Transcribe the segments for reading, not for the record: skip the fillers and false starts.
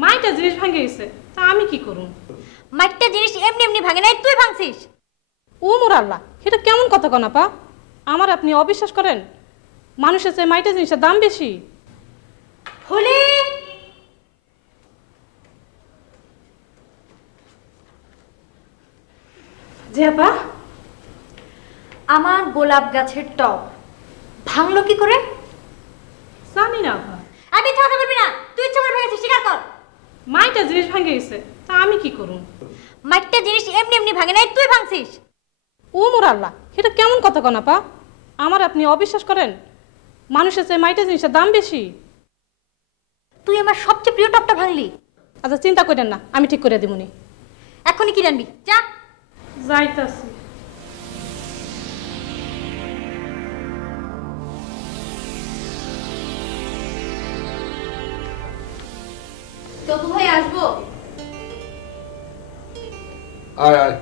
মাইটা জিনিস ভাঙে গেছে, তা আমি কি করুম? মাইটা জিনিস এমনি এমনি ভাঙে নাই, তুই ভাঙছিস। ও মোর আল্লাহ, এটা কেমন কথা কন আপা? আমার আপনি অবিশ্বাস করেন? মানুষের চেয়ে মাইটা জিনিসের দাম বেশি হলে যে আপা। আমার গোলাপ গাছের টব ভাঙলো কি করে? জানি না আপা। আমি মিথ্যা কথা বলবি না, তুই ইচ্ছা করে ভেঙেছিস, স্বীকার কর। মাইটা জিনিস ভাঙে গেছে, তা আমি কি করুম? মাইটা জিনিস এমনি এমনি ভাঙে নাই, তুই ভাঙছিস। ও মোর আল্লাহ, এটা কেমন কথা কন আপা? আমার আপনি অবিশ্বাস করেন? মানুষের চেয়ে মাইটা জিনিসের দাম বেশি। তুই আমার সবচেয়ে প্রিয় টবটা ভাঙলি। আচ্ছা চিন্তা করেন না, আমি ঠিক করে দিবনি। এখনই কি জানবি, যা। যাইতাছি। তবু ভাই আসবো। আয় আয়।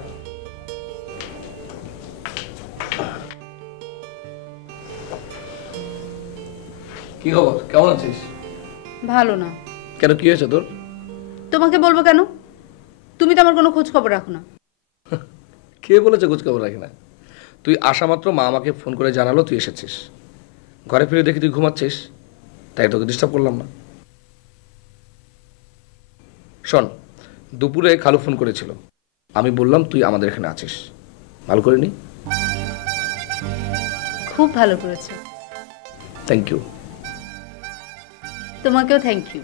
কি খবর, কেমন আছিস? ভালো না। কেন, কি হয়েছে তোর? তোমাকে বলবো কেন? তুমি তো আমার কোনো খোঁজ খবর রাখো না। কে বলেছে খোঁজ খবর রাখি না? তুই আসা মাত্র মা আমাকে ফোন করে জানালো তুই এসেছিস। ঘরে ফিরে দেখি তুই ঘুমাচ্ছিস, তাই তোকে ডিস্টার্ব করলাম না। শোন, দুপুরে খালু ফোন করেছিল, আমি বললাম তুই আমাদের এখানে আছিস। ভালো করিনি? খুব ভালো করেছে। Thank you. তোমাকেও থ্যাংক ইউ।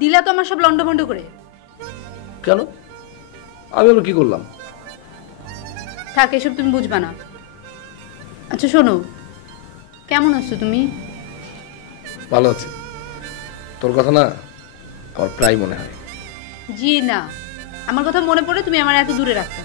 দিলা তো আমার সব লন্ডভন্ড করে। কেন? আমি আবার কি করলাম? থাক, এসব তুমি বুঝবা না। আচ্ছা শোনো, কেমন আছো তুমি? ভালো আছি। তোর কথা না আমার প্রায় মনে হয়। জি না, আমার কথা মনে পড়ে তুমি আমার এত দূরে রাখতে।